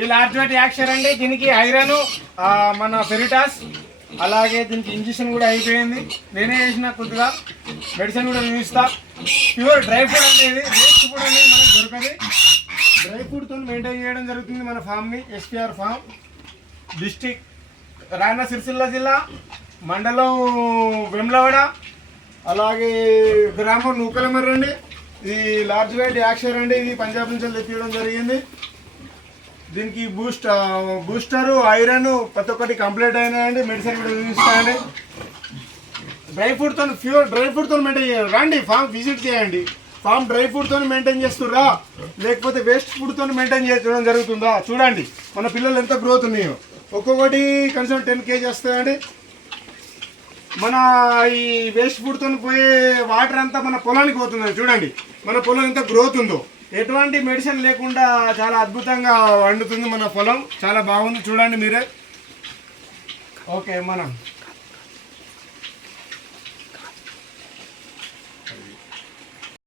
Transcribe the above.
ఈ large wait action అండి. దీనికి ఐరన్ మన ఫెరిటాస్ అలాగే దీనికి ఇంజెక్షన్ కూడా అయిపోయింది. నేనే వేసిన కొద్దిగా మెడిసిన్ కూడా చూపిస్తా. ప్యూర్ డ్రై ఫుడ్ అంటే ఇది వేస్ట్ ఫుడ్ అనేది మనకు దొరకదు. డ్రై ఫుడ్తో మెయింటైన్ చేయడం జరుగుతుంది మన ఫామ్ని. ఎస్పీఆర్ ఫామ్, డిస్టిక్ రాయన సిరిసిల్ల జిల్లా, మండలం వెమ్లవాడ, అలాగే గ్రామం నూకలమర్రి అండి. ఇది లార్జ్ వెయిట్ యాక్షన్ అండి. ఇది పంజాబ్ నుంచి తెప్పించడం జరిగింది. దీనికి బూస్టరు ఐరన్ ప్రతి ఒక్కటి కంప్లీట్ అయినాయండి. మెడిసిన్ కూడా చూపిస్తాయండి. డ్రై ఫ్రూట్తో ప్యూర్ డ్రై ఫ్రూట్తో మెయింటైన్ చేయాలి. రండి ఫామ్ విజిట్ చేయండి. ఫామ్ డ్రై ఫ్రూట్తో మెయింటైన్ చేస్తుర్రా లేకపోతే వేస్ట్ ఫుడ్తో మెయింటైన్ చేయడం జరుగుతుందా? చూడండి మన పిల్లలు ఎంత గ్రోత్ ఉన్నాయో. ఒక్కొక్కటి కనీసం 10 kg వస్తాయండి. మన ఈ వేస్ట్ ఫుడ్తో పోయే వాటర్ అంతా మన పొలానికి పోతుంది. చూడండి మన పొలం ఎంత గ్రోత్ ఉందో. ఎటువంటి మెడిసిన్ లేకుండా చాలా అద్భుతంగా వండుతుంది మన పొలం. చాలా బాగుంది చూడండి మీరే. ఓకే మనం